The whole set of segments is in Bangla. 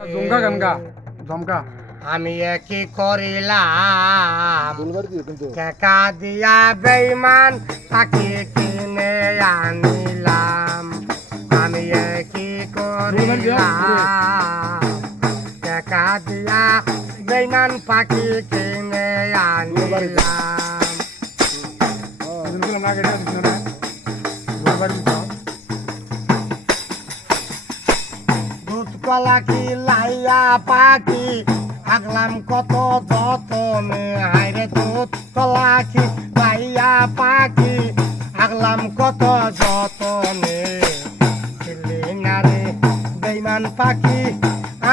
জমকা গান গা জমকা আমি কি করিলাম টাকা দিয়া বেইমান তাকে কিনে আনিলাম। আমি কি করিলাম টাকা দিয়া বেইমান পাখি কিনে আনিলাম। দুধ কলা কি লাইয়া পাখি আগলাম কত যতনে, হাইরে দুধ কলা কি লাইয়া পাখি আগলাম কত যতনে। নারে বেইমান পাখি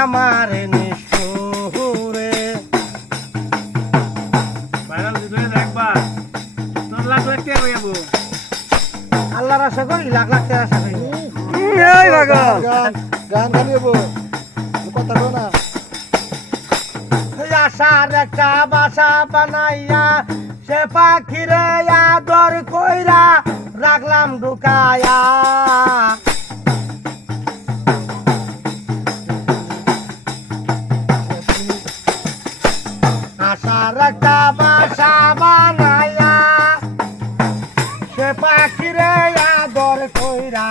আমার নিষ্ঠুরে। আল্লাহর আশা করি লাখ লাখ টাকা আশা করি গান গালিয়ে কথা কো না। আশার একটা বাসা বানাইয়া সে পাখিরে আদর কইরা রাখলাম ঢুকায়া। আশার একটা বাসা বানাইয়া সে পাখিরে আদর কইরা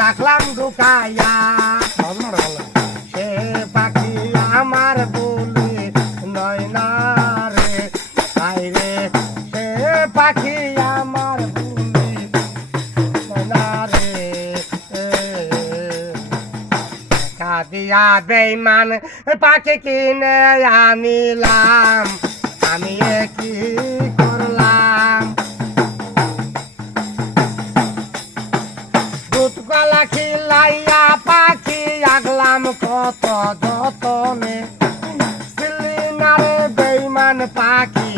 রাখলাম ঢুকায়া। সে পাখি আমার বলি নয় না রে, আইরে সে পাখি আমার বলি নয় না রে। কাদিয়া বেইমান পাখি কিনে আনিলাম। আমি কি করলাম দুধ কলা খিলাইয়া পাখি আগলাম কত যতনে। সিলিনারে বেইমান পাখি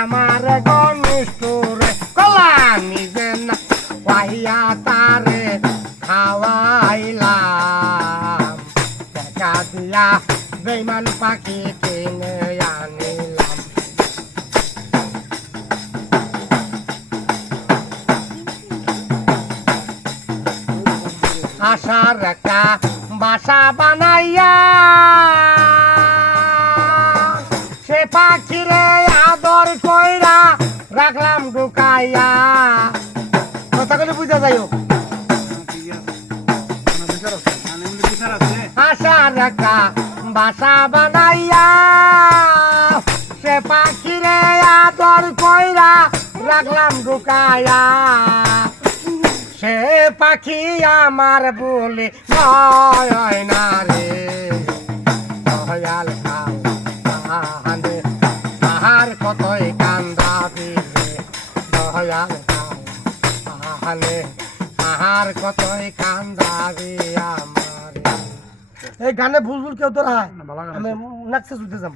আমার ঘনিষ্ঠরে, কলা নিজে না পাইয়া তারে খাওয়াইলাম। টাকা দিয়া বেইমান পাখি কিনে আনিলাম। আশার একটা বাসা বানাইয়া সে পাখিরে আদর কইরা রাখলাম ঢুকাইয়া। কথা করে বুঝা যাই আশার একটা বাসা বানাইয়া সে পাখিরে আদর কইরা রাখলাম ঢুকাইয়া। সে পাখি আমার বলে নয় না রে, দয়াল কাহানে তাহার কতই কান্দাবি রে। দয়াল কাহানে তাহার কতই কান্দাবি আমার। এই গানে ভুল ভুল কেউ তোরা আমি নাচতে শুনতে যাম।